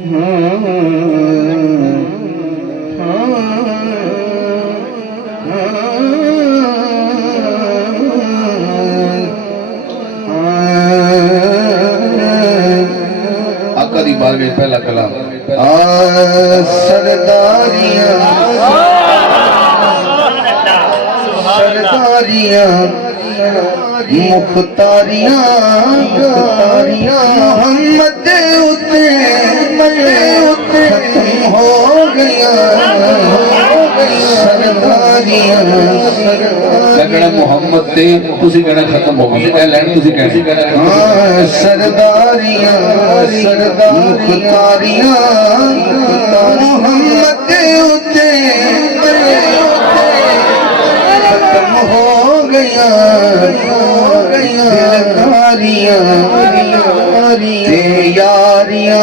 आका दी बारहवीं पहला कलाम सरदारियां सरदारियां मुख्तारियां मोहम्मद उते खत्म हो गया सरदारियां लगना मोहम्मद ते तुसी कहना खत्म हो गई ए लैन तुसी कहना सरदारियां मुख्तारियां मोहम्मद उते खत्म हो गया दिलदारियां ते यारियां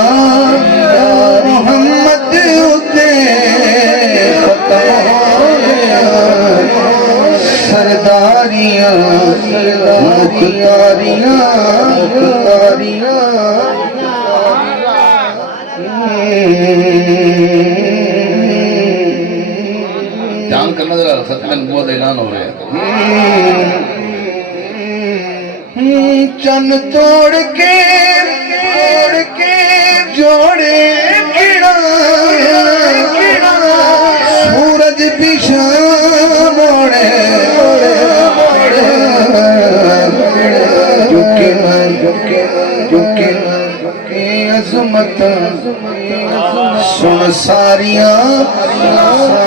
मोहम्मद उते खत्म हो गया सरदारियां मुख्तारियां ध्यान करना जरा सतमन मुंह ऐलान हो रहा है चन तोड़ के जोड़े किड़ा सूरज पिछा मोड़े झुके अजमत सुन सारियां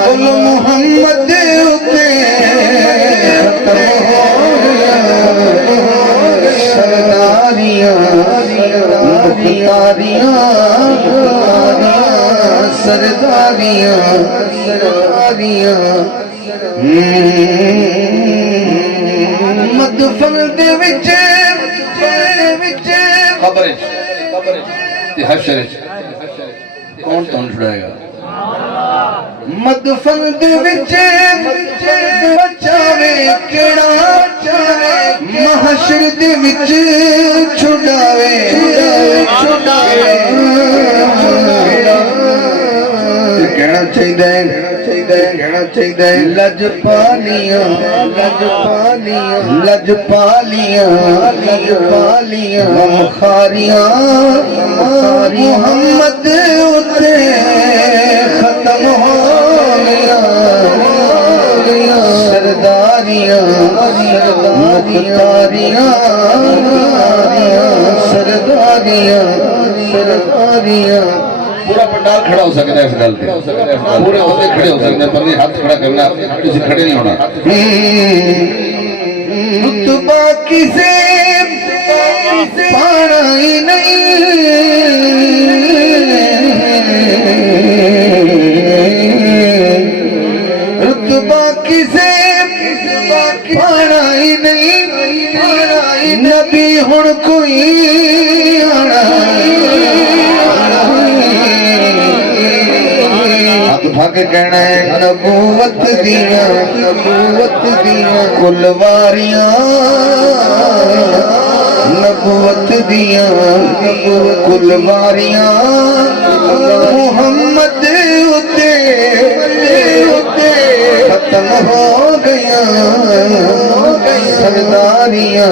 कुल मोहम्मद उते खत्म हो गया सरदारियां मुख्तारियां सरदारियां मदफन दे विच खबर ते हशर कौन तुम छुड़ाएगा मदफन दे विच बचावे केड़ा महशर दे विच छुड़ावे कहना चाहिए लजपालियां मुखारियां मोहम्मद उते खत्म हो गया सरदारियां मुख्तारियां सरदारियां पूरा पंडाल खड़ा हो सकता है इस गल पे पूरे होते खड़े हो सकते हैं पर नहीं हाथ खड़ा करना किसी खड़े नहीं होना रुतबा किसे पाना ही नहीं रुतबा किसे पाना ही नहीं नबी हुण कोई आना भागे कहना है नबूवत दिया कुलवारियां नबूवत दिया कुलवारियां मोहम्मद उते खत्म हो गया सरदारियां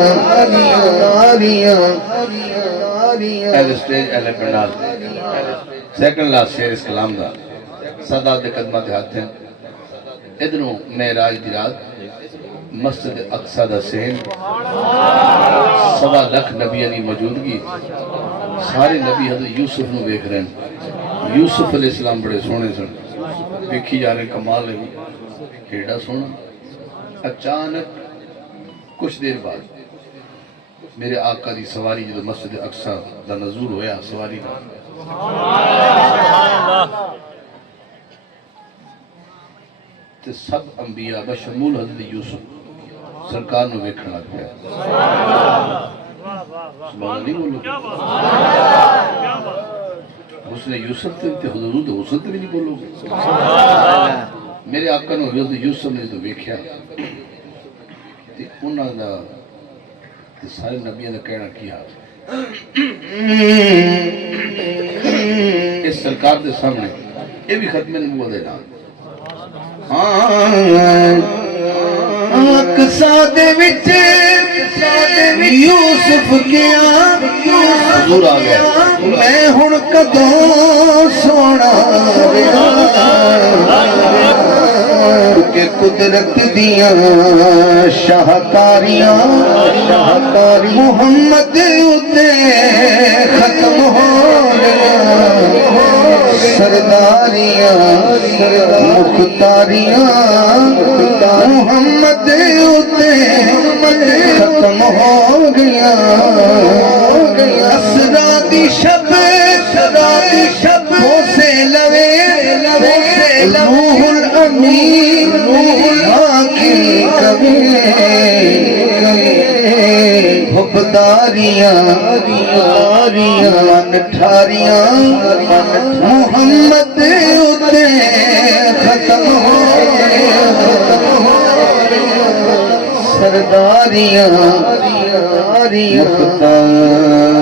स्टेज एले पंडाल सेकंड लास्ट शेर इस कलाम दा सदा दे कदमां ते हाथ हैं इधरों मेराज दी रात मस्जिद अक्सा दा सेन सवा लख नबियां दी मौजूदगी सारे नबी हज़रत यूसुफ नूं वेख रहे हैं यूसुफ अलैहिस्सलाम बड़े सोहने सन वेखी जा रहे कमाल है केड़ा सोहना अचानक कुछ देर बाद मेरे आका दी सवारी जो मस्जिद अक्सा दा नज़ूर होया सवारी का ते सब अंबिया बशमूल हज़रत यूसुफ सरकार नूं वेखण लग पिया सुभान नहीं बोलो उसने यूसुफ ते हुजूर दे हुस्न ते भी नहीं बोलोगे मेरे आका नूं हज़रत यूसुफ ने तो वेख्या ते उन्हां दा ते सारे नबियां दा कहना की हाल इस सरकार के सामने ये भी खत्म नबूवत दे नाल अक्सा दे विच यूसुफ किया हजूर आ गया मैं हुण कदों सोना के कुदरत दियां शाहकारियां मुहम्मद उते खत्म हो गया सरदारियां मुख्तारियां मुहम्मद उते खत्म हो गया असरा दी शब से लवे रूहुल अमीन आके कभी हुबदारियां ठारियां मुहम्मद उते खत्म हो गया सरदारियां मुख्तार